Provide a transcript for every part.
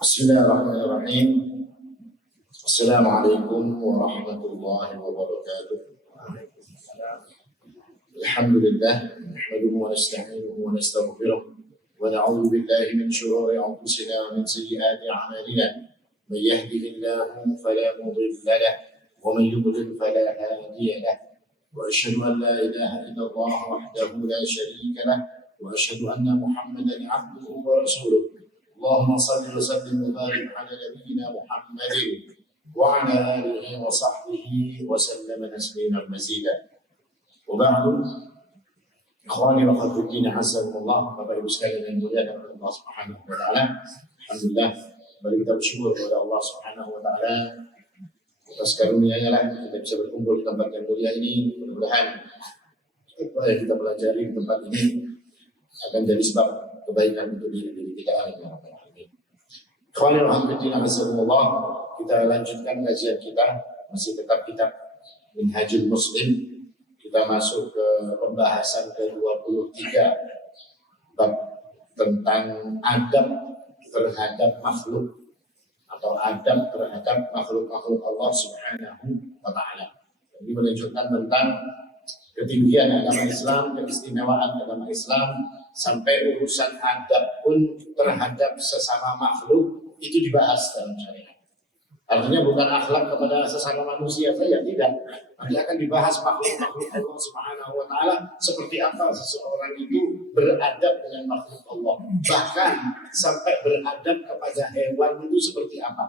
Bismillahirrahmanirrahim. Assalamualaikum warahmatullahi wabarakatuh. Alhamdulillah, nahmaduhu wa nasta'inuhu wa nastaghfiruh wa na'udzu billahi min shururi anfusina wa min sayyiati a'malina. Man yahdihillahu fala mudilla lahu wa man yudlil fala hadiya lahu. Wa asyhadu an la ilaha illallah wahdahu la syarika lahu wa asyhadu anna Muhammadan 'abduhu wa rasuluh. Allahumma salli wa sallim wa barik ala nabiyyina Muhammadin wa ala alihi wa sahbihi wa sallama tasliman mazida. Wa ba'du, ikhwani wa akhwati hasanallah, Bapak Ibu sekalian yang dimuliakan oleh Allah Subhanahu wa taala. Alhamdulillah, mari kita bersyukur kepada Allah Subhanahu wa taala atas karunia-Nya lah kita bisa berkumpul di tempat yang mulia ini. Mudah-mudahan apa yang kita pelajari di tempat ini akan jadi sebab kebaikan untuk diri kita. Ikhwanul Hamdulillah, kita lanjutkan kajian kita, masih tetap kitab Minhajul Muslim. Kita masuk ke pembahasan ke-23 bab tentang adab terhadap makhluk atau adab terhadap makhluk-makhluk Allah Subhanahu wa taala. Ini menunjukkan tentang ketinggian agama Islam, keistimewaan agama Islam, sampai urusan adab pun terhadap sesama makhluk itu dibahas dalam syariat. Artinya bukan akhlak kepada sesama manusia saja, tidak. Nanti akan dibahas makhluk-makhluk Allah Subhanahu wa taala, seperti apa seseorang itu beradab dengan makhluk Allah. Bahkan sampai beradab kepada hewan itu seperti apa.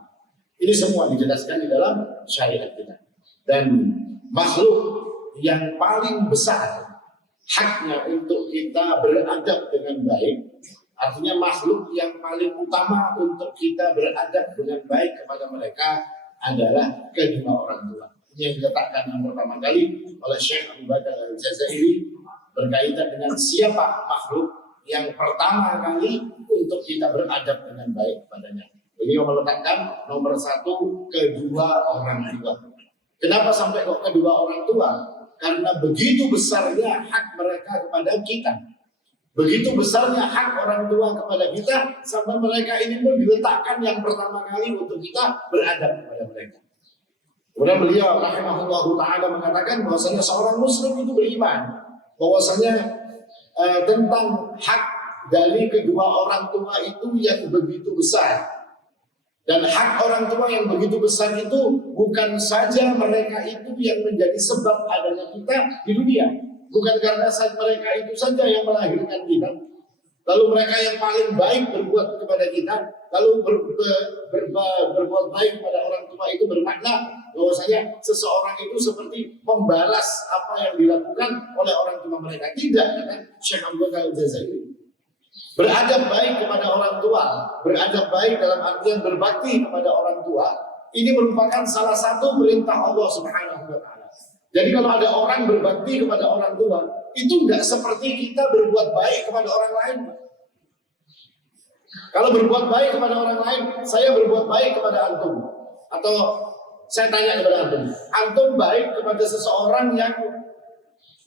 Ini semua dijelaskan di dalam syariat kita. Dan makhluk yang paling besar haknya untuk kita beradab dengan baik, artinya makhluk yang paling utama untuk kita beradab dengan baik kepada mereka adalah kedua orang tua. Ini yang diletakkan yang pertama kali oleh Syekh Abu Bakar Al-Jazairi berkaitan dengan siapa makhluk yang pertama kali untuk kita beradab dengan baik padanya. Beliau meletakkan nomor satu, kedua orang tua. Kenapa sampai kok kedua orang tua? Karena begitu besarnya hak mereka kepada kita. Begitu besarnya hak orang tua kepada kita, sampai mereka ini pun diletakkan yang pertama kali untuk kita beradab kepada mereka. Kemudian beliau rahimahullah ta'ala mengatakan bahwasanya seorang muslim itu beriman bahwasanya tentang hak dari kedua orang tua itu yang begitu besar. Dan hak orang tua yang begitu besar itu bukan saja mereka itu yang menjadi sebab adanya kita di dunia. Bukan karena mereka itu saja yang melahirkan kita. Lalu mereka yang paling baik berbuat kepada kita. Lalu berbuat baik kepada orang tua itu bermakna bahwasanya seseorang itu seperti membalas apa yang dilakukan oleh orang tua mereka. Tidak, kata Syekh Abu Bakar Al-Jazairi. Beradab baik kepada orang tua, beradab baik dalam artian berbakti kepada orang tua, ini merupakan salah satu perintah Allah Subhanahu wa taala. Jadi kalau ada orang berbakti kepada orang tua, itu enggak seperti kita berbuat baik kepada orang lain. Kalau berbuat baik kepada orang lain, saya berbuat baik kepada antum, atau saya tanya kepada antum baik kepada seseorang yang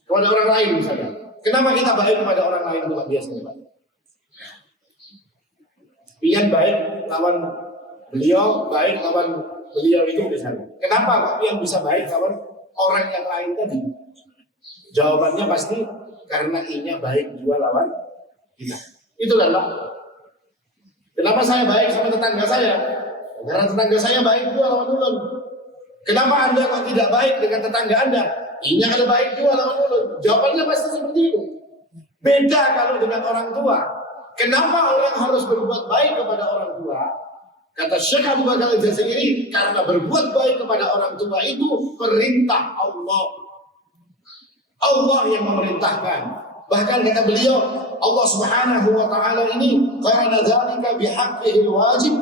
kepada orang lain misalnya. Kenapa kita baik kepada orang lain itu biasanya, Pak? Pilihan baik lawan beliau, baik lawan beliau itu misalnya. Kenapa kok yang bisa baik lawan orang yang lain tadi? Jawabannya pasti karena inya baik juga lawan kita. Itu kan, Pak? Kenapa saya baik sama tetangga saya? Karena tetangga saya baik juga lawan ulun. Kenapa Anda kok tidak baik dengan tetangga Anda? Inya ada baik juga lawan ulun. Jawabannya pasti seperti itu. Beda kalau dengan orang tua. Kenapa orang harus berbuat baik kepada orang tua? Kata Syekh Abu Bakar Al-Jazairi, karena berbuat baik kepada orang tua itu perintah Allah. Allah yang memerintahkan. Bahkan kata beliau, Allah Subhanahu wa taala ini karena dzalika bihaqqihi wajib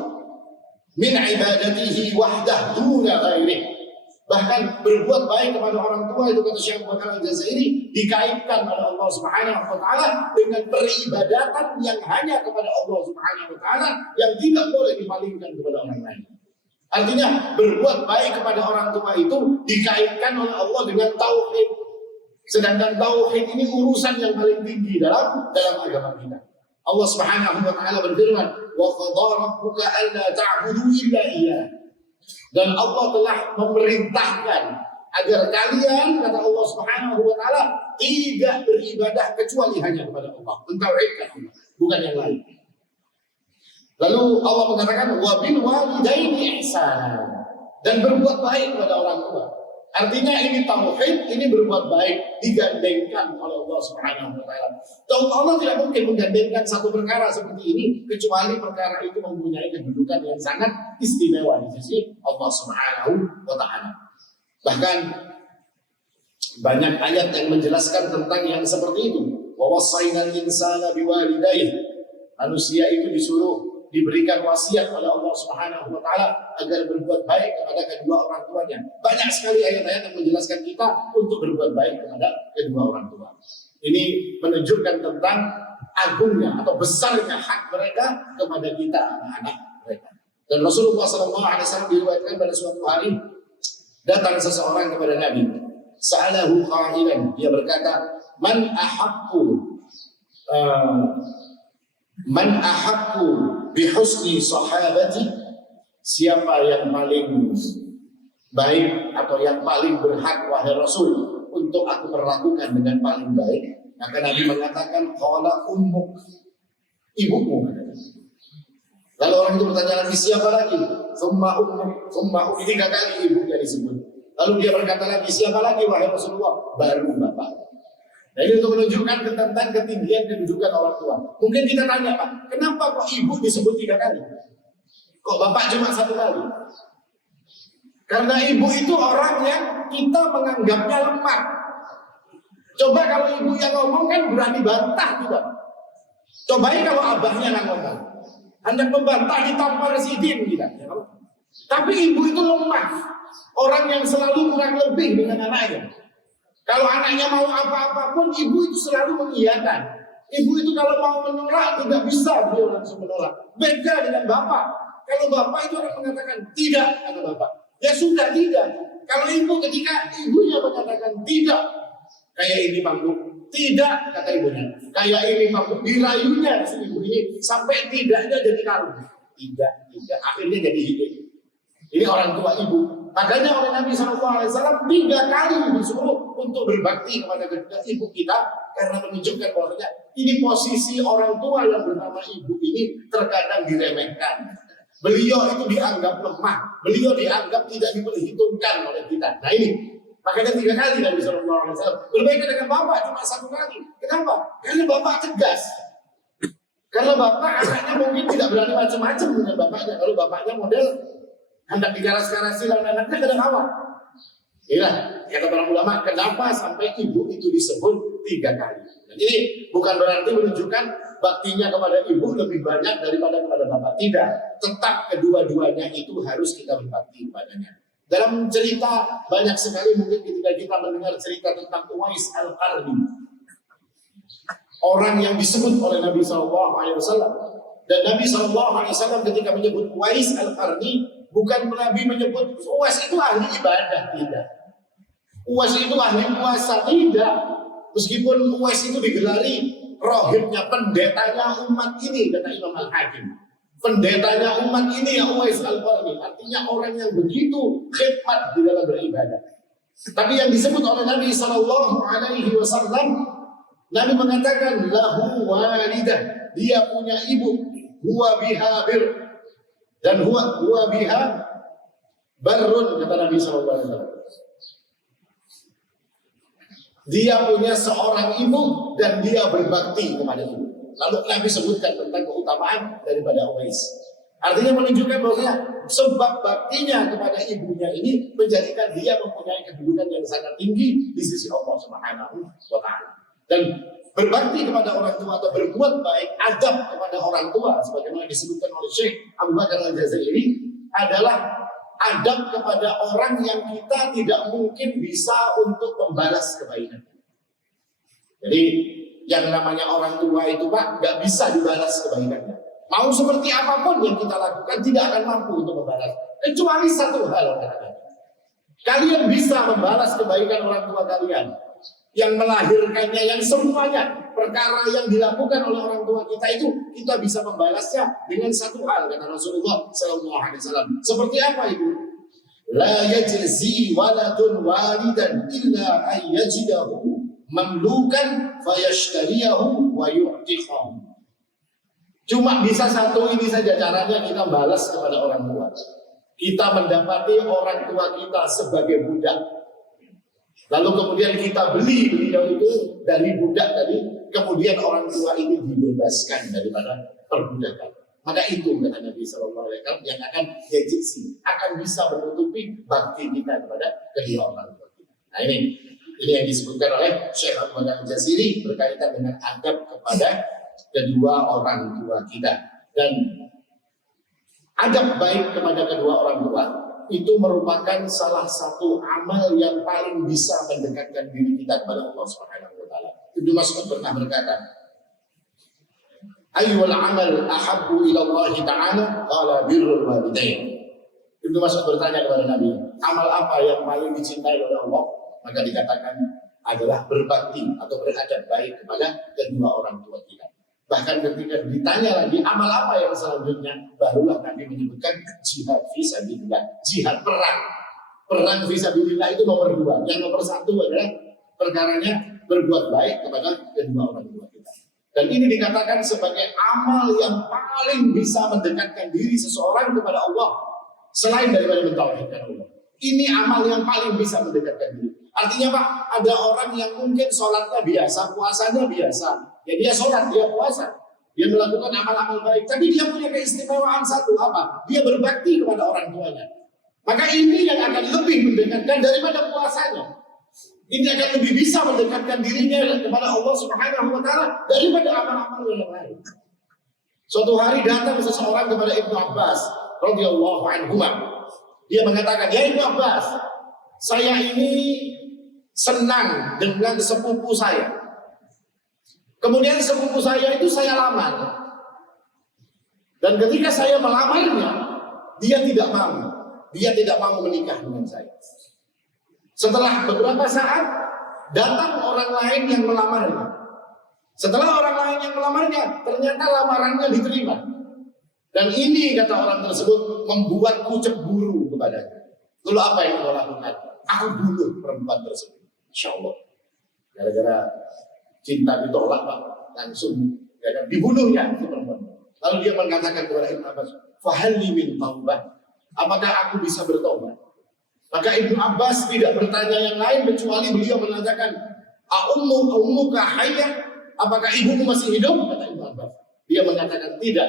min ibadatihi wahdah duna ghairihi. Bahkan berbuat baik kepada orang tua itu kata Syekh Abu Bakar Al-Jazairi dikaitkan pada Allah Subhanahu wa taala dengan peribadatan yang hanya kepada Allah Subhanahu wa taala yang tidak boleh dipalingkan kepada orang lain. Artinya berbuat baik kepada orang tua itu dikaitkan oleh Allah dengan tauhid. Sedangkan tauhid ini urusan yang paling tinggi dalam agama kita. Allah Subhanahu wa taala berfirman, "Wa qadara rabbuka alla ta'budu illa iyyah." Dan Allah telah memerintahkan agar kalian, kata Allah Subhanahu wa taala, tidak beribadah kecuali hanya kepada Allah, mentauhidkan Allah, bukan yang lain. Lalu Allah mengatakan wa bil walidaini ihsana, dan berbuat baik kepada orang tua. Artinya ini tauhid, ini berbuat baik digandengkan oleh Allah Subhanahu wa taala. Dan Allah tidak mungkin menggandengkan satu perkara seperti ini kecuali perkara itu mempunyai kedudukan yang sangat istimewa di sisi Allah Subhanahu wa taala. Bahkan banyak ayat yang menjelaskan tentang yang seperti itu. Wa wassaynal insana biwalidayhi. Manusia itu disuruh diberikan wasiat oleh Allah Subhanahu wa taala agar berbuat baik kepada kedua orang tuanya. Banyak sekali ayat-ayat yang menjelaskan kita untuk berbuat baik kepada kedua orang tua. Ini menunjukkan tentang agungnya atau besarnya hak mereka kepada kita, anak-anak mereka. Dan Rasulullah SAW diriwayatkan pada suatu hari datang seseorang kepada Nabi. Sa'alahu qailan, dia berkata, Man ahaqqu bihusni sahabati, siapa yang paling baik atau yang paling berhak wahai Rasul untuk aku perlakukan dengan paling baik? Maka Nabi mengatakan qala ummuk, ibumu. Lalu orang itu bertanya lagi, siapa lagi? Summa ummuk, 3 kali ibunya disebut. Lalu dia berkata lagi, siapa lagi wahai Rasulullah? Baru bapak. Nah, ini untuk menunjukkan tentang ketinggian kedudukan orang tua. Mungkin kita tanya, Pak, kenapa kok ibu disebut 3 kali? Kok bapak cuma 1 kali? Karena ibu itu orang yang kita menganggapnya lemah. Coba kalau ibu yang ngomong kan berani bantah kita. Cobain kalau abahnya yang ngomong. Hendak membantah ditampar sidin kita. Tapi ibu itu lemah. Orang yang selalu kurang lebih dengan anaknya. Kalau anaknya mau apa-apa pun, ibu itu selalu mengiyakan. Ibu itu kalau mau menolak, tidak bisa beliau langsung menolak. Beda dengan bapak. Kalau bapak itu akan mengatakan tidak, kata bapak. Ya sudah, tidak. Kalau ibu ketika ibunya mengatakan tidak, kayak ini Pak Bu, tidak, kata ibunya. Kayak ini Pak Bu, dirayunya si ibu ini sampai tidaknya jadi kalung. Tidak, akhirnya jadi hidup. Ini orang tua ibu. Makanya oleh Nabi SAW 3 kali disuruh untuk berbakti kepada ibu kita, karena menunjukkan bahwasanya ini posisi orang tua yang bernama ibu ini terkadang diremehkan. Beliau itu dianggap lemah, beliau dianggap tidak diperhitungkan oleh kita. Nah ini, makanya 3 kali Nabi SAW. Berbeda dengan bapak cuma 1 kali. Kenapa? Karena bapak tegas. Karena bapak anaknya mungkin tidak berani macam-macam dengan bapaknya. Kalau bapaknya model hendak dikaras-karasi lawan anaknya, kadang awal. Inilah kata para ulama, kenapa sampai ibu itu disebut 3 kali. Dan ini bukan berarti menunjukkan baktinya kepada ibu lebih banyak daripada kepada bapak. Tidak, tetap kedua-duanya itu harus kita berbakti kepadanya. Dalam cerita banyak sekali mungkin ketika kita mendengar cerita tentang Uwais Al-Qarni, orang yang disebut oleh Nabi SAW. Dan Nabi SAW ketika menyebut Uwais Al-Qarni, bukan Nabi menyebut Uwais itu ahli ibadah, tidak. Uwais itu ahli puasa, tidak. Meskipun Uwais itu digelari rohibnya, pendetanya umat ini, kata Imam Al-Hakim. Pendetanya umat ini ya Uwais Al-Qarni. Artinya orang yang begitu khidmat di dalam beribadah. Tapi yang disebut oleh Nabi SAW, Nabi mengatakan lahu walidah, dia punya ibu, huwa biha bir, dan huwa biha barun, kata Nabi SAW. Dia punya seorang ibu dan dia berbakti kepada ibu. Lalu Nabi sebutkan tentang keutamaan daripada Uwais. Artinya menunjukkan bahwa sebab baktinya kepada ibunya ini menjadikan dia mempunyai kedudukan yang sangat tinggi di sisi Allah Subhanahu wa taala. Dan berbakti kepada orang tua atau berbuat baik, adab kepada orang tua sebagaimana disebutkan oleh Syekh Abu Bakar Al-Jazairi adalah adab kepada orang yang kita tidak mungkin bisa untuk membalas kebaikan. Jadi yang namanya orang tua itu Pak nggak bisa dibalas kebaikannya. Mau seperti apapun yang kita lakukan tidak akan mampu untuk membalas. Kecuali satu hal, kalian bisa membalas kebaikan orang tua kalian yang melahirkannya, yang semuanya perkara yang dilakukan oleh orang tua kita itu kita bisa membalasnya dengan satu hal, kata Rasulullah SAW. Seperti apa itu? La yajzi waladun walidan illa an yajidahu mamlukan fayashtariyahu wa yu'tiqahu. Cuma bisa satu ini saja caranya kita balas kepada orang tua. Kita mendapati orang tua kita sebagai budak. Lalu kemudian kita beli beliau itu dari budak tadi, kemudian orang tua ini dibebaskan daripada perbudakan. Maka itu kata Nabi Sallallahu Alaihi Wasallam yang akan yajisi, akan bisa menutupi bakti kita kepada kedua orang tua kita. Nah ini yang disebutkan oleh Syekh Ahmad Al-Jaziri berkaitan dengan adab kepada kedua orang tua kita. Dan adab baik kepada kedua orang tua itu merupakan salah satu amal yang paling bisa mendekatkan diri kita kepada Allah Subhanahu wa taala. Ibnu Mas'ud pernah berkata, "Ayyul amal ahabbu ila Allah taala?" Qala birrul walidain. Ibnu Mas'ud bertanya kepada Nabi, amal apa yang paling dicintai oleh Allah? Maka dikatakan adalah berbakti atau beradab baik kepada kedua orang tua kita. Bahkan ketika ditanya lagi amal apa yang selanjutnya, barulah Nabi menyebutkan jihad fisabilillah, jihad perang fisabilillah itu nomor 2. Yang nomor 1 adalah perkaranya berbuat baik kepada kedua orang tua kita. Dan ini dikatakan sebagai amal yang paling bisa mendekatkan diri seseorang kepada Allah selain daripada mentauhidkan Allah. Ini amal yang paling bisa mendekatkan diri. Artinya Pak, ada orang yang mungkin sholatnya biasa, puasanya biasa. Ya dia sholat, dia puasa, dia melakukan amal-amal baik, tapi dia punya keistimewaan satu apa? Dia berbakti kepada orang tuanya. Maka ini yang akan lebih mendekatkan daripada puasanya. Ini akan lebih bisa mendekatkan dirinya kepada Allah Subhanahu wa taala daripada amal-amal yang lain. Suatu hari datang seseorang kepada Ibnu Abbas radhiyallahu anhu. Dia mengatakan, "Ya Ibnu Abbas, saya ini senang dengan sepupu saya. Kemudian sepupu saya itu saya lamar. Dan ketika saya melamarnya, dia tidak mau. Dia tidak mau menikah dengan saya. Setelah beberapa saat, datang orang lain yang melamarnya. Setelah orang lain yang melamarnya, ternyata lamarannya diterima. Dan ini kata orang tersebut membuatku cemburu kepadanya. Lalu apa yang kau lakukan? Aku bunuh perempuan tersebut. Insya Allah. Gara-gara cinta ditolak Pak, langsung ya kan, dibunuhnya si perempuan. Lalu dia mengatakan kepada Ibnu Abbas, "Fahalli min taubah." Apakah aku bisa bertobat? Maka Ibnu Abbas tidak bertanya yang lain kecuali beliau mengatakan, "Ummuka hayyah?" Apakah ibumu masih hidup? Kata Ibnu Abbas. Dia mengatakan tidak,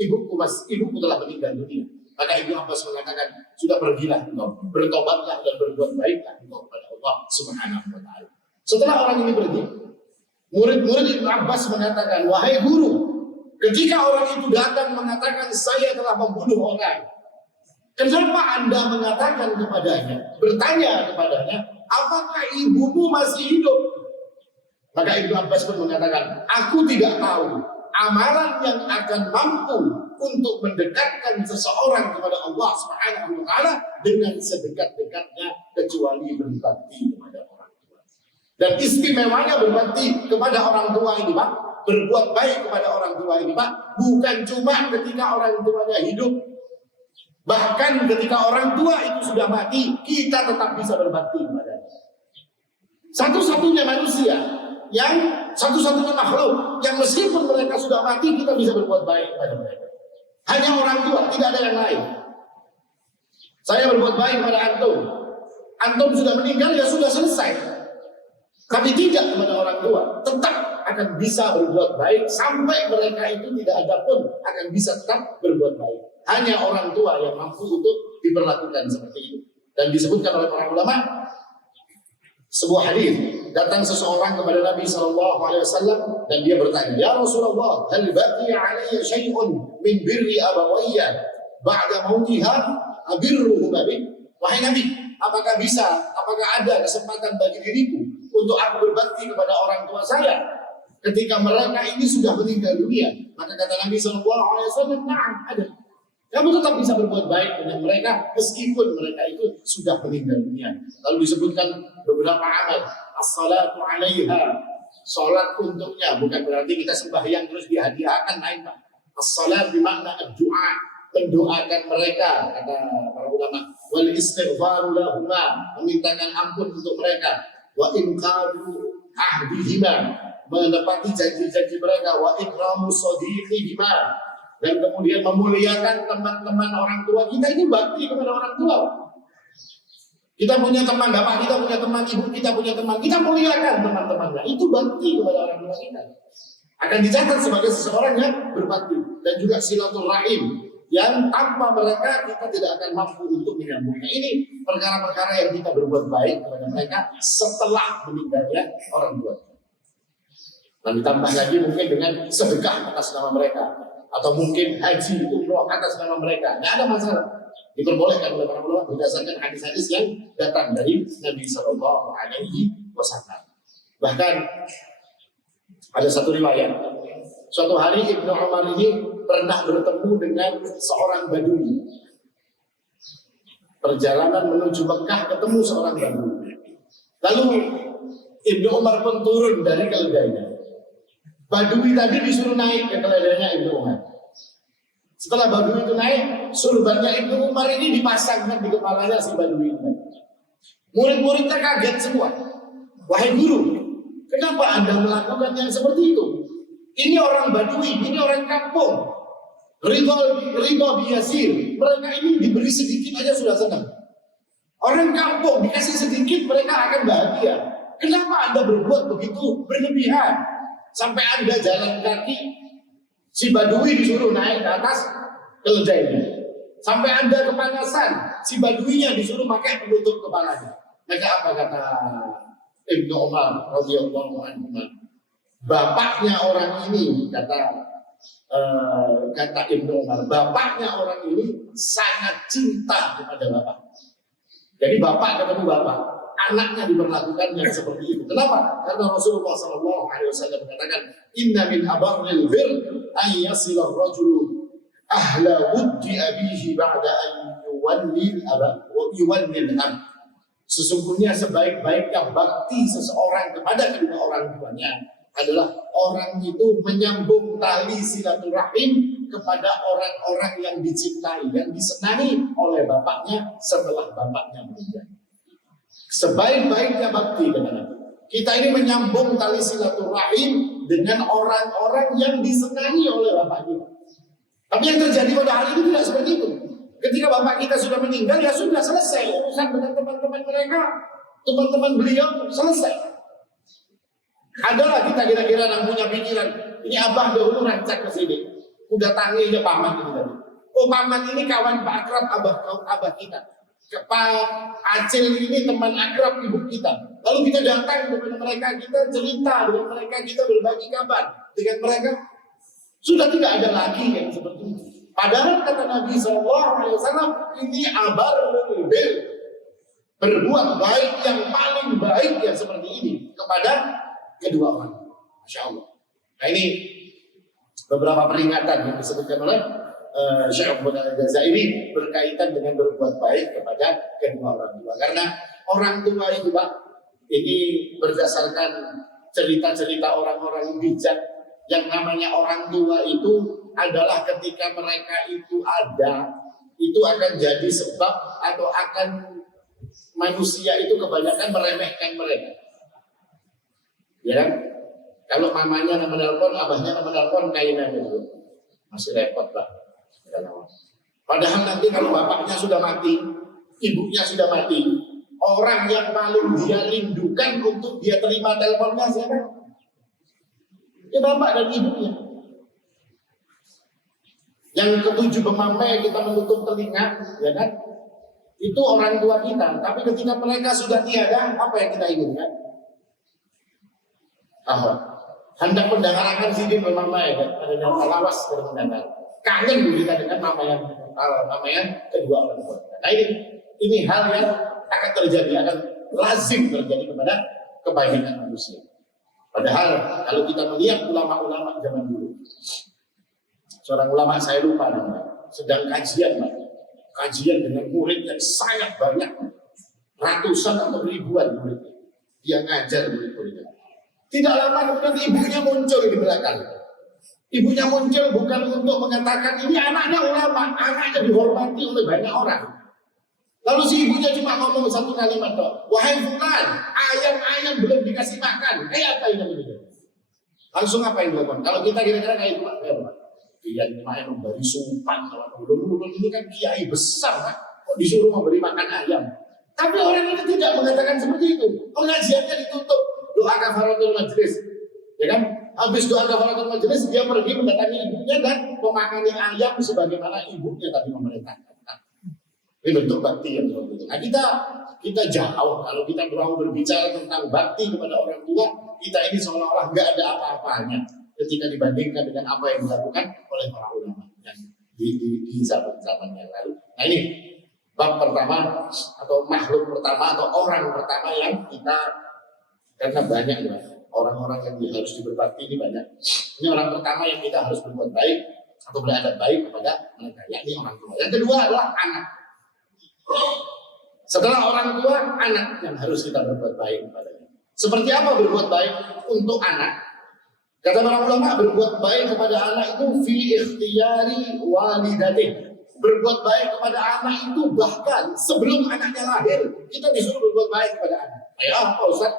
ibuku telah meninggal dunia. Maka Ibnu Abbas mengatakan, sudah pergilah engkau, bertobatlah dan berbuat baiklah engkau kepada Allah Subhanahu wa taala. Setelah orang ini pergi, murid-murid Ibnu Abbas mengatakan, "Wahai guru, ketika orang itu datang mengatakan saya telah membunuh orang, kenapa Anda mengatakan kepadanya, bertanya kepadanya, apakah ibumu masih hidup?" Maka Ibnu Abbas pun mengatakan, "Aku tidak tahu amalan yang akan mampu untuk mendekatkan seseorang kepada Allah Subhanahu wa taala dengan sedekat-dekatnya kecuali berbakti kepada orang tua." Dan istimewanya berbakti kepada orang tua ini Pak, berbuat baik kepada orang tua ini Pak, bukan cuma ketika orang tuanya hidup. Bahkan ketika orang tua itu sudah mati, kita tetap bisa berbakti kepadanya. Satu-satunya manusia, yang satu-satunya makhluk yang meskipun mereka sudah mati, kita bisa berbuat baik kepada mereka. Hanya orang tua, tidak ada yang lain. Saya berbuat baik kepada antum. Antum sudah meninggal, ya sudah selesai. Tapi tidak kepada orang tua, tetap akan bisa berbuat baik sampai mereka itu tidak ada pun akan bisa tetap berbuat baik. Hanya orang tua yang mampu untuk diperlakukan seperti itu. Dan disebutkan oleh para ulama, sebuah hadis, datang seseorang kepada Nabi SAW dan dia bertanya, "Ya Rasulullah, hal baqiya alayya syai'un min birri abawayya ba'da mautiha abirruhuma bi?" Wahai Nabi, apakah ada kesempatan bagi diriku untuk aku berbakti kepada orang tua saya ketika mereka ini sudah meninggal dunia? Maka kata Nabi SAW, "Na'am, ada." Kamu tetap bisa berbuat baik dengan mereka meskipun mereka itu sudah meninggal dunia. Lalu disebutkan beberapa amal. As-salatu 'alaiha. Salat untuknya, bukan berarti kita sembahyang terus dihadiahkan, lain Pak. As-salat bermakna ad-du'a, mendoakan mereka, kata para ulama. Wal istighfaru lahuma, memintakan ampun untuk mereka. Wa inqadu ahdihima, menepati janji-janji mereka. Wa ikramu sadiqihima, dan kemudian memuliakan teman-teman orang tua kita. Ini bakti kepada orang tua. Kita punya teman, bapak kita punya teman, ibu kita punya teman, kita muliakan teman-temannya. Itu bakti kepada orang tua kita. Akan dicatat sebagai seseorang yang berbakti. Dan juga silaturahim, yang tanpa mereka kita tidak akan mampu untuk menyambungnya. Ini perkara-perkara yang kita berbuat baik kepada mereka setelah meninggalnya orang tua. Dan ditambah lagi mungkin dengan sedekah atas nama mereka, atau mungkin haji, umroh atas nama mereka. Tidak ada masalah. Diperbolehkan oleh para ulama berdasarkan hadis-hadis yang datang dari Nabi Sallallahu Alaihi Wasallam. Bahkan ada satu riwayat, suatu hari Ibnu Umar ini pernah bertemu dengan seorang Badui. Perjalanan menuju Mekah, ketemu seorang Badui. Lalu Ibnu Umar pun turun dari keledainya. Badui tadi disuruh naik ke keledainya Ibnu Umar. Setelah Badui itu naik, surbannya Ibnu Umar ini dipasangkan di kepalanya si Badui ini. Murid-muridnya kaget semua. Wahai guru, kenapa Anda melakukan yang seperti itu? Ini orang Badui, ini orang kampung. Ridho biyasir. Mereka ini diberi sedikit aja sudah senang. Orang kampung dikasih sedikit mereka akan bahagia. Kenapa Anda berbuat begitu berlebihan? Sampai Anda jalan kaki, si Badui disuruh naik ke atas keledainya. Sampai Anda kepanasan, si Baduinya disuruh pakai penutup kepalanya. Maka apa kata Ibnu Umar radhiyallahu anhu? Bapaknya orang ini, kata Ibnu Umar, bapaknya orang ini sangat cinta kepada bapak. Jadi bapak ketemu bapak, anaknya diperlakukan yang seperti itu. Kenapa? Karena Rasulullah SAW mengatakan, Inna min abarril bir ayyasilah rajulu ahla wuddi abihi ba'da an yuwallil ab. Sesungguhnya sebaik-baiknya bakti seseorang kepada kedua orang tuanya adalah orang itu menyambung tali silaturahim kepada orang-orang yang dicintai, yang disenangi oleh bapaknya setelah bapaknya meninggal. Sebaik-baiknya bakti kepada kita ini menyambung tali silaturahim dengan orang-orang yang disenangi oleh bapak kita. Tapi yang terjadi pada hari ini tidak seperti itu. Ketika bapak kita sudah meninggal, ya sudah selesai urusan dengan teman-teman mereka, teman-teman beliau selesai. Adalah kita kira-kira yang punya pikiran, ini abah dahulu rancak ke sini, udah tanginya paman ini tadi. Oh paman ini kawan Pak Akrab abah kita. Pak Acil ini teman akrab ibu kita. Lalu kita datang kepada mereka, kita cerita dengan mereka, kita berbagi kabar dengan mereka. Sudah tidak ada lagi yang seperti itu. Padahal kata Nabi SAW, ini abarul bir, berbuat baik yang paling baik yang seperti ini kepada kedua orang. Masya Allah. Nah ini beberapa peringatan yang disebutkan oleh Syekh Abu Al-Jazairi berkaitan dengan berbuat baik kepada kedua orang tua. Karena orang tua itu Pak, ini berdasarkan cerita-cerita orang-orang bijak, yang namanya orang tua itu adalah ketika mereka itu ada, itu akan jadi sebab atau akan manusia itu kebanyakan meremehkan mereka. Ya kan? Kalau mamanya nama nelpon, abahnya nama nelpon, kayaknya itu masih repot Pak. Padahal nanti kalau bapaknya sudah mati, ibunya sudah mati, orang yang paling dia rindukan untuk dia terima teleponnya siapa? Ya bapak dan ibunya. Yang ketujuh pemamai kita menutup telinga, ya kan? Itu orang tua kita. Tapi ketika mereka sudah tiada, apa yang kita inginkan? Hendak mendengarkan sidin pemamai, kan? Ada yang lawas dari mendengar. Kangen kita dengan namanya kedua orang tua. Nah ini hal yang akan terjadi, akan lazim terjadi kepada kebanyakan manusia. Padahal kalau kita melihat ulama-ulama zaman dulu, seorang ulama saya lupa namanya, sedang kajian, Pak. Kajian dengan murid yang sangat banyak, ratusan atau ribuan murid. Dia ngajar murid-muridnya. Tidak lama kemudian ibunya muncul di belakang. Ibunya muncul bukan untuk mengatakan ini anaknya ulama, anaknya dihormati oleh banyak orang. Lalu si ibunya cuma ngomong satu kalimat toh, wahai fulan, ayam-ayam belum dikasih makan, kayak apa ini? Langsung apa yang dilakukan? Kalau kita kira-kira kayak itu, Pak. Dia cuma memberi sumpah sama ulun ini kan kiai besar, Pak. Kok disuruh memberi makan ayam? Tapi orang itu tidak mengatakan seperti itu. Pengajiannya ditutup, doa kafaratul majelis, ya kan? Habis doa kafaratul majelis, dia pergi mendatangi ibunya dan memakani ayam sebagaimana ibunya tadi memerintahkan. Ini bentuk bakti yang seperti itu. Nah kita jauh kalau kita mau berbicara tentang bakti kepada orang tua, kita ini seolah-olah nggak ada apa-apanya ketika dibandingkan dengan apa yang dilakukan oleh para ulama di zaman-zaman yang lalu. Nah ini bab pertama atau makhluk pertama atau orang pertama yang kita, karena banyak ya orang-orang yang harus diberbakti ini banyak. Ini orang pertama yang kita harus berbuat baik atau beradab baik kepada mereka, yakni orang tua. Yang kedua adalah anak. Setelah orang tua, anak yang harus kita berbuat baik kepadanya. Seperti apa berbuat baik untuk anak? Kata para ulama, berbuat baik kepada anak itu fi ikhtiyari walidatih. Berbuat baik kepada anak itu bahkan sebelum anaknya lahir, kita disuruh berbuat baik kepada anak. Ayo apa Ustaz?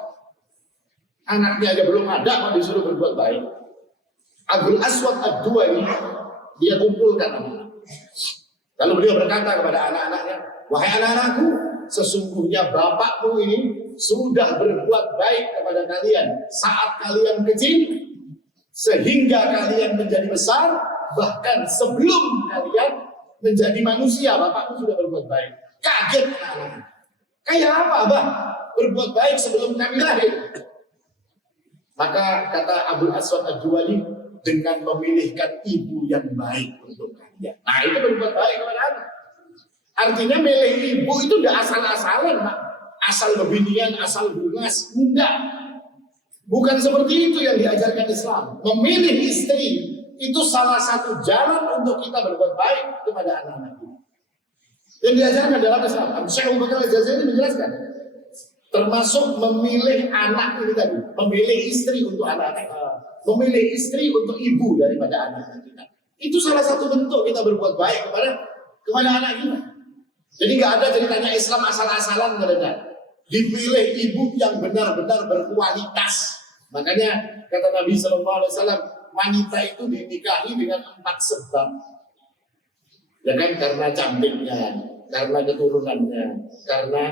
Anaknya aja belum ada, kok disuruh berbuat baik. Abul Aswad Ad-Duwali, dia kumpulkan anak-anak. Lalu beliau berkata kepada anak-anaknya, wahai anak-anakku, sesungguhnya bapakmu ini sudah berbuat baik kepada kalian saat kalian kecil, sehingga kalian menjadi besar, bahkan sebelum kalian menjadi manusia, bapakmu sudah berbuat baik. Kaget anak-anak. Kayak apa, Abah? Berbuat baik sebelum kami lahir. Maka kata Abul Aswad Ad-Duwali, dengan memilihkan ibu yang baik untuk kalian. Nah itu berbuat baik kepada anak. Artinya milih ibu itu udah asal-asalan, Pak. Asal kebinian, asal bungas. Enggak. Bukan seperti itu yang diajarkan Islam. Memilih istri itu salah satu jalan untuk kita berbuat baik kepada anak-anak kita. Yang diajarkan dalam Islam. Syekh Abu Bakar Al-Jazairi menjelaskan. Termasuk memilih anak ini tadi. Memilih istri untuk anak-anak. Memilih istri untuk ibu daripada anak-anak kita. Itu salah satu bentuk kita berbuat baik kepada anak kita. Jadi nggak ada ceritanya Islam asal-asalan, nggak ada. Dipilih ibu yang benar-benar berkualitas. Makanya kata Nabi SAW, wanita itu dinikahi dengan 4 sebab. Ya kan, karena cantiknya, karena keturunannya, karena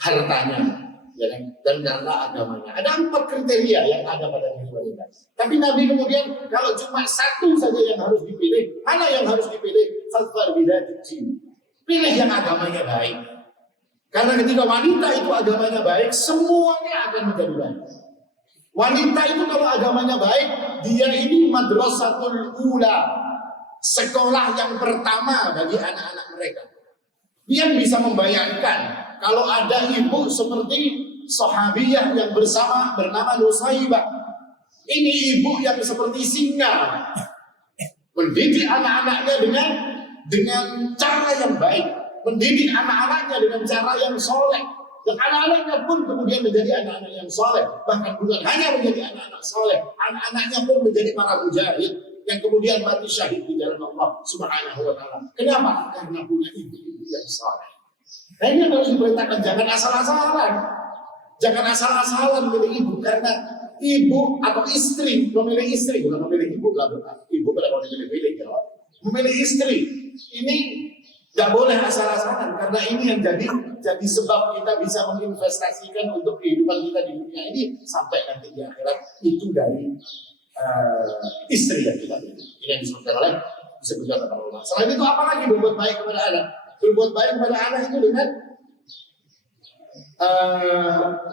hartanya, ya kan? Dan karena agamanya. Ada 4 kriteria yang ada pada diri wanita. Tapi Nabi kemudian kalau cuma satu saja yang harus dipilih, mana yang harus dipilih? Fadfar bidatin. Pilih yang agamanya baik. Karena ketika wanita itu agamanya baik, semuanya akan menjadi baik. Wanita itu kalau agamanya baik, dia ini madrasatul ula, sekolah yang pertama bagi anak-anak mereka. Dia bisa membayangkan kalau ada ibu seperti sahabiyah yang bernama Nusaibah. Ini ibu yang seperti singa, mendidik anak-anaknya dengan cara yang baik, mendidik anak-anaknya dengan cara yang soleh, dan anak-anaknya pun kemudian menjadi anak-anak yang soleh. Bahkan bukan hanya menjadi anak-anak soleh, anak-anaknya pun menjadi para mujahid yang kemudian mati syahid di jalan Allah Subhanahu wa Ta'ala. Kenapa? Karena punya ibu-ibu yang soleh. Nah ini yang harus diperintahkan, jangan asal-asalan. Jangan asal-asalan memilih ibu, karena ibu atau istri, memilih istri, bukan memilih ibu, ibu pada mau memilih ya. Memilih istri ini nggak boleh asal-asalan, karena ini yang jadi sebab kita bisa menginvestasikan untuk kehidupan kita di dunia ini sampai nanti di akhirat itu dari istri yang kita pilih. Ini yang disebutkan oleh Allah. Selain itu apa lagi berbuat baik kepada anak? Berbuat baik kepada anak itu dengan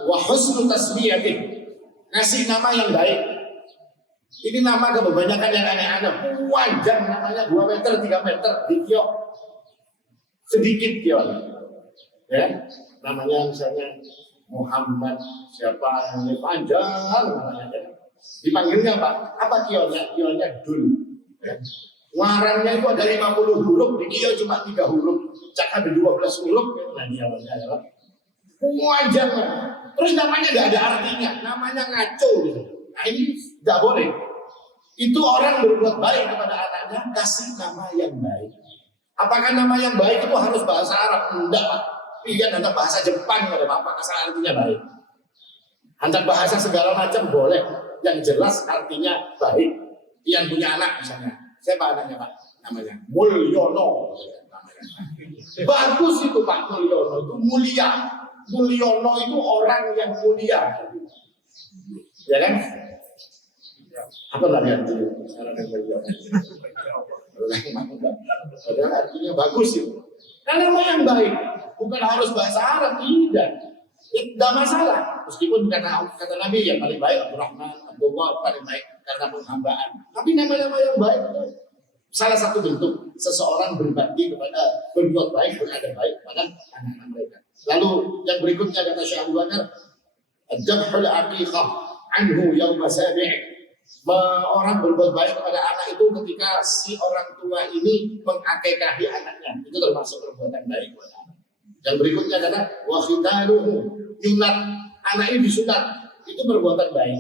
wa husnu tasmiyatih, ngasih nama yang baik. Ini nama kebanyakan yang aneh-aneh. Panjang namanya 2 meter, 3 meter di kiok. Sedikit kiok. Ya, namanya misalnya Muhammad siapa yang panjang namanya. Dipanggilnya apa? Apa kioknya? Kioknya Dul. Ya. Warannya itu ada 50 huruf, di Kia cuma 3 huruf. Cak ada 12 huruf, nah dia adalah panjang. Terus namanya nggak ada artinya, namanya ngaco gitu. Nah ini nggak boleh. Itu orang berbuat baik kepada anaknya, kasih nama yang baik. Apakah nama yang baik itu harus bahasa Arab? Enggak, Pak. Pilihan hantar bahasa Jepang nggak ada apa-apa, asal artinya baik. Hantar bahasa segala macam boleh, yang jelas artinya baik. Yang punya anak misalnya, siapa anaknya Pak? Namanya Mulyono. Bagus itu Pak Mulyono, itu mulia. Mulyono itu orang yang mulia. Ya kan? Apa tadi artinya? Padahal artinya bagus itu. Karena nama yang baik, bukan harus bahasa Arab, tidak. Tidak masalah. Meskipun kata Nabi yang paling baik Abdurrahman, Abdullah paling baik karena penghambaan. Tapi nama-nama yang baik itu salah satu bentuk seseorang berbakti kepada, berbuat baik, berada baik pada anak-anak mereka. Lalu yang berikutnya kata Syekh Abu Bakar, "Dzabhul aqiqah anhu yauma sabi'." Orang berbuat baik kepada anak itu ketika si orang tua ini mengakekahi anaknya, itu termasuk perbuatan baik kepada anak. Yang berikutnya adalah wa khitanuhu, yunat, anak ini disunat, itu perbuatan baik.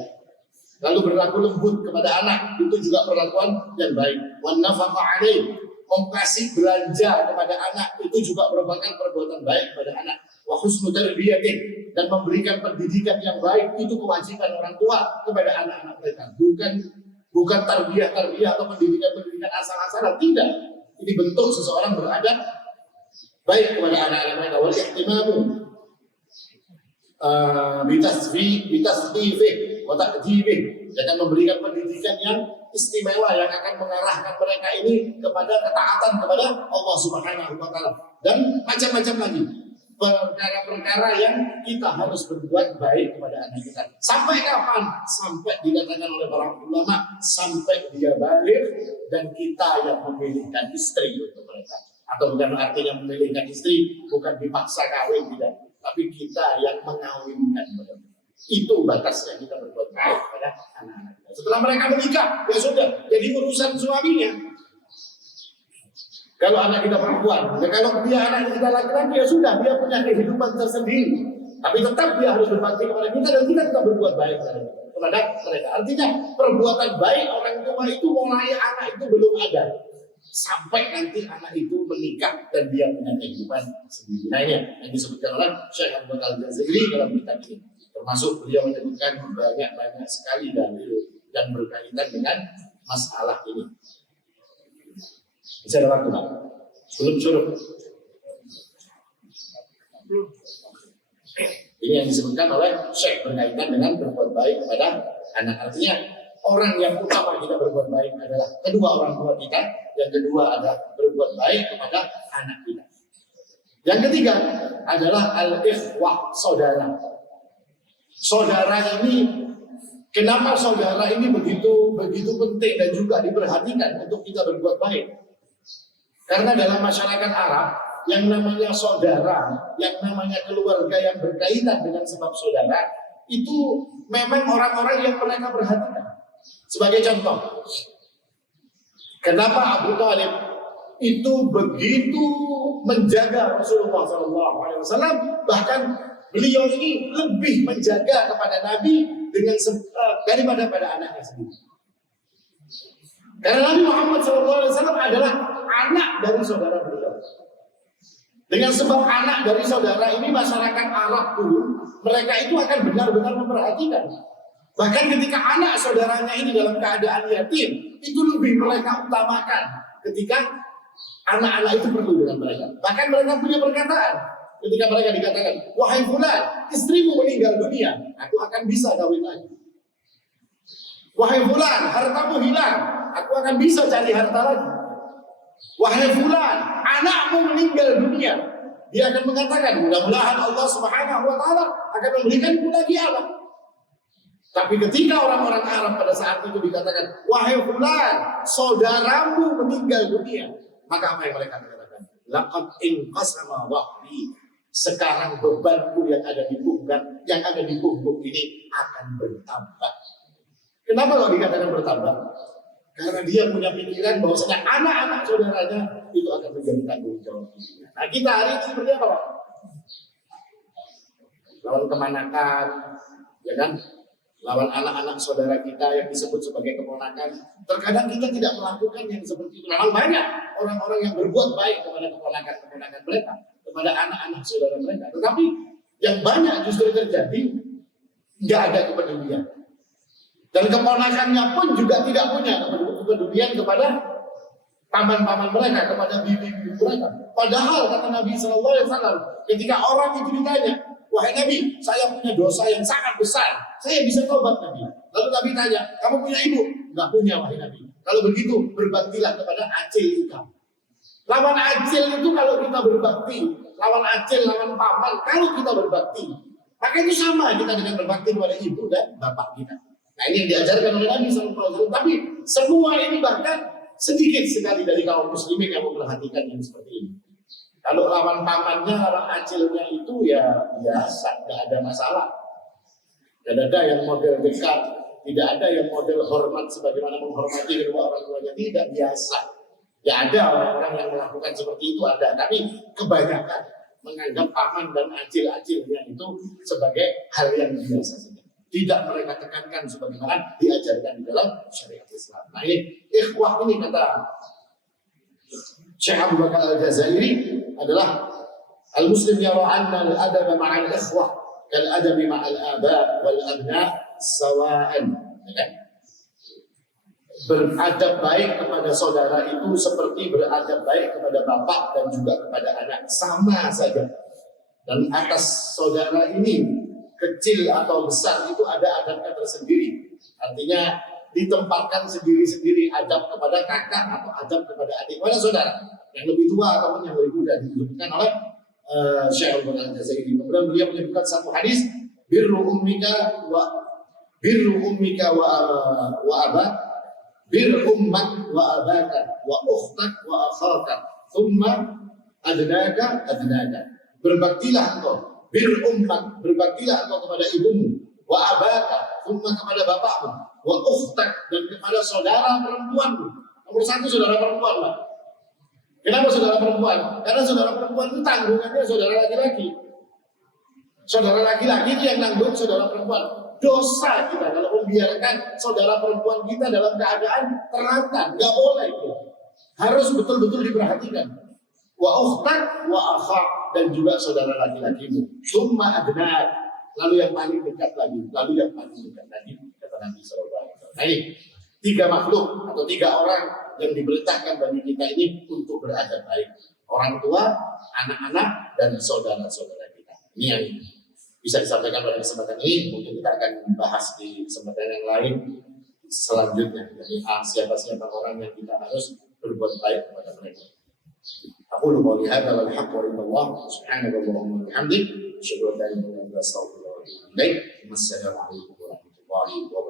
Lalu berlaku lembut kepada anak, itu juga perlakuan yang baik. Wan nafaqah alaih, mengkasih belanja kepada anak, itu juga merupakan perbuatan baik kepada anak. Wa husnu tarbiyatin, dan memberikan pendidikan yang baik, itu kewajiban orang tua kepada anak-anak mereka. Bukan tarbiyah atau pendidikan asal-asalan, tidak. Ini bentuk seseorang beradab baik kepada anak-anak mereka. Wal ihtimamu bitasdifih wa ta'dibih, jangan memberikan pendidikan yang istimewa yang akan mengarahkan mereka ini kepada ketaatan kepada Allah Subhanahu wa taala, dan macam-macam lagi perkara-perkara yang kita harus berbuat baik kepada anak kita. Sampai kapan? Sampai dikatakan oleh para ulama, sampai dia balik dan kita yang memilihkan istri untuk mereka. Atau bukan artinya memilihkan istri, bukan dipaksa kawin, tidak, tapi kita yang mengawinkan mereka. Itu batasnya kita berbuat baik kepada anak-anak kita. Setelah mereka menikah, ya sudah, jadi urusan suaminya. Kalau anak kita perempuan, ya kalau dia anak kita laki-laki, ya sudah, dia punya kehidupan tersendiri. Tapi tetap dia harus berbakti kepada kita, dan kita tetap berbuat baik kepada mereka. Artinya perbuatan baik orang tua itu mulai anak itu belum ada, sampai nanti anak itu menikah dan dia punya kehidupan sendiri. Nah ini yang disebutkan oleh Syekh Abu Bakar Al-Jazari dalam kitab ini. Termasuk beliau menyebutkan banyak sekali dalil yang berkaitan dengan masalah ini. Bisa ada waktu Pak? Belum suruh. Ini yang disebutkan oleh Syekh berkaitan dengan berbuat baik kepada anak. Artinya orang yang utama kita berbuat baik adalah kedua orang tua kita, yang kedua adalah berbuat baik kepada anak kita. Yang ketiga adalah al-ikhwah, saudara. Saudara ini, kenapa saudara ini begitu penting dan juga diperhatikan untuk kita berbuat baik? Karena dalam masyarakat Arab, yang namanya saudara, yang namanya keluarga yang berkaitan dengan sebab saudara, itu memang orang-orang yang mereka perhatikan. Sebagai contoh, kenapa Abu Thalib itu begitu menjaga Rasulullah SAW, bahkan beliau ini lebih menjaga kepada Nabi daripada pada anaknya sendiri. Karena Nabi Muhammad SAW adalah anak dari saudara beliau. Dengan sebab anak dari saudara ini, masyarakat Arab dulu, mereka itu akan benar-benar memperhatikan. Bahkan ketika anak saudaranya ini dalam keadaan yatim, itu lebih mereka utamakan ketika anak-anak itu perlu dengan mereka. Bahkan mereka punya perkataan ketika mereka dikatakan, wahai fulan, istrimu meninggal dunia, aku akan bisa kawin lagi. Wahai fulan, hartamu hilang, aku akan bisa cari harta lagi. Wahai fulan, anakmu meninggal dunia, dia akan mengatakan, mudah-mudahan Allah Subhanahu wa taala akan memberikanku lagi anak. Tapi ketika orang-orang Arab pada saat itu dikatakan, wahai fulan, saudaramu meninggal dunia, maka apa yang mereka katakan? Laqad inqasama wahri. Sekarang bebanku yang ada di punggung ini akan bertambah. Kenapa kalau dikatakan bertambah? Karena dia punya pikiran bahwasanya anak-anak saudaranya itu akan menjadi tanggung jawab dirinya. Nah kita hari ini seperti apa Pak? Lawan kemanakan, ya kan? Lawan anak-anak saudara kita yang disebut sebagai keponakan. Terkadang kita tidak melakukan yang seperti itu. Memang banyak orang-orang yang berbuat baik kepada keponakan-keponakan mereka, kepada anak-anak saudara mereka. Tetapi yang banyak justru terjadi nggak ada kepedulian. Dan keponakannya pun juga tidak punya kepedulian kepada paman-paman mereka, kepada bibi-bibi mereka. Padahal kata Nabi SAW, ketika orang itu ditanya, wahai Nabi, saya punya dosa yang sangat besar, saya bisa tobat Nabi. Lalu Nabi tanya, kamu punya ibu? Enggak punya wahai Nabi. Kalau begitu berbaktilah kepada acil kamu. Lawan acil itu kalau kita berbakti, lawan acil, lawan paman, kalau kita berbakti, maka itu sama kita dengan berbakti kepada ibu dan bapak kita. Nah ini yang diajarkan oleh Nabi SAW. Tapi semua ini bahkan sedikit sekali dari kaum muslimin yang memperhatikan yang seperti ini. Kalau lawan pamannya, lawan acilnya itu ya biasa, tidak ada masalah. Tidak ada yang model dekat, tidak ada yang model hormat sebagaimana menghormati kedua orang tuanya, tidak biasa. Ya ada orang-orang yang melakukan seperti itu ada, tapi kebanyakan menganggap paman dan acil-acilnya itu sebagai hal yang biasa saja. Tidak mereka tekankan sebagaimana diajarkan di dalam syariat Islam. Nah ini ikhwah ini kata Syekh Abu Bakar Al-Jazairi adalah al-muslim yara anna al-adab ma'al ikhwah kal-adabi ma'al aba wal abna sawa'an. Beradab baik kepada saudara itu seperti beradab baik kepada bapak dan juga kepada anak, sama saja. Dan atas saudara ini kecil atau besar itu ada adabnya tersendiri. Artinya ditempatkan sendiri-sendiri adab kepada kakak atau adab kepada adik, kepada saudara yang lebih tua ataupun yang lebih muda, disebutkan oleh Syekh Abu Bakar Al-Jazairi. Kemudian beliau menyebutkan satu hadis, birru ummika wa abak, bir ummak wa abaka wa ukhtak wa akhaka, thumma adnaka. Berbaktilah engkau bir ummak, berbaktilah engkau kepada ibumu, wa abaka, thumma kepada bapakmu, wa ukhtak, dan kepada saudara perempuanmu. Nomor satu saudara perempuan, Pak. Kenapa saudara perempuan? Karena saudara perempuan itu tanggungannya saudara laki-laki. Saudara laki-laki itu yang nanggung saudara perempuan. Dosa kita kalau membiarkan saudara perempuan kita dalam keadaan terlantar, nggak boleh itu. Harus betul-betul diperhatikan. Wa ukhtak wa akhak, dan juga saudara laki-lakimu. Summa adnak, lalu yang paling dekat lagi, kata Nabi SAW. Nah ini 3 makhluk atau 3 orang yang diperintahkan bagi kita ini untuk beradab baik. Orang tua, anak-anak, dan saudara-saudara kita. Ini yang bisa disampaikan pada kesempatan ini. Mungkin kita akan bahas di kesempatan yang lain selanjutnya. Jadi siapa-siapa orang yang kita harus berbuat baik kepada mereka. أقول قولي هذا والحق عند الله سبحانك اللهم وبحمدك أشهد أن لا إله إلا أنت أستغفرك وأتوب إليك. السلام عليكم ورحمة الله وبركاته.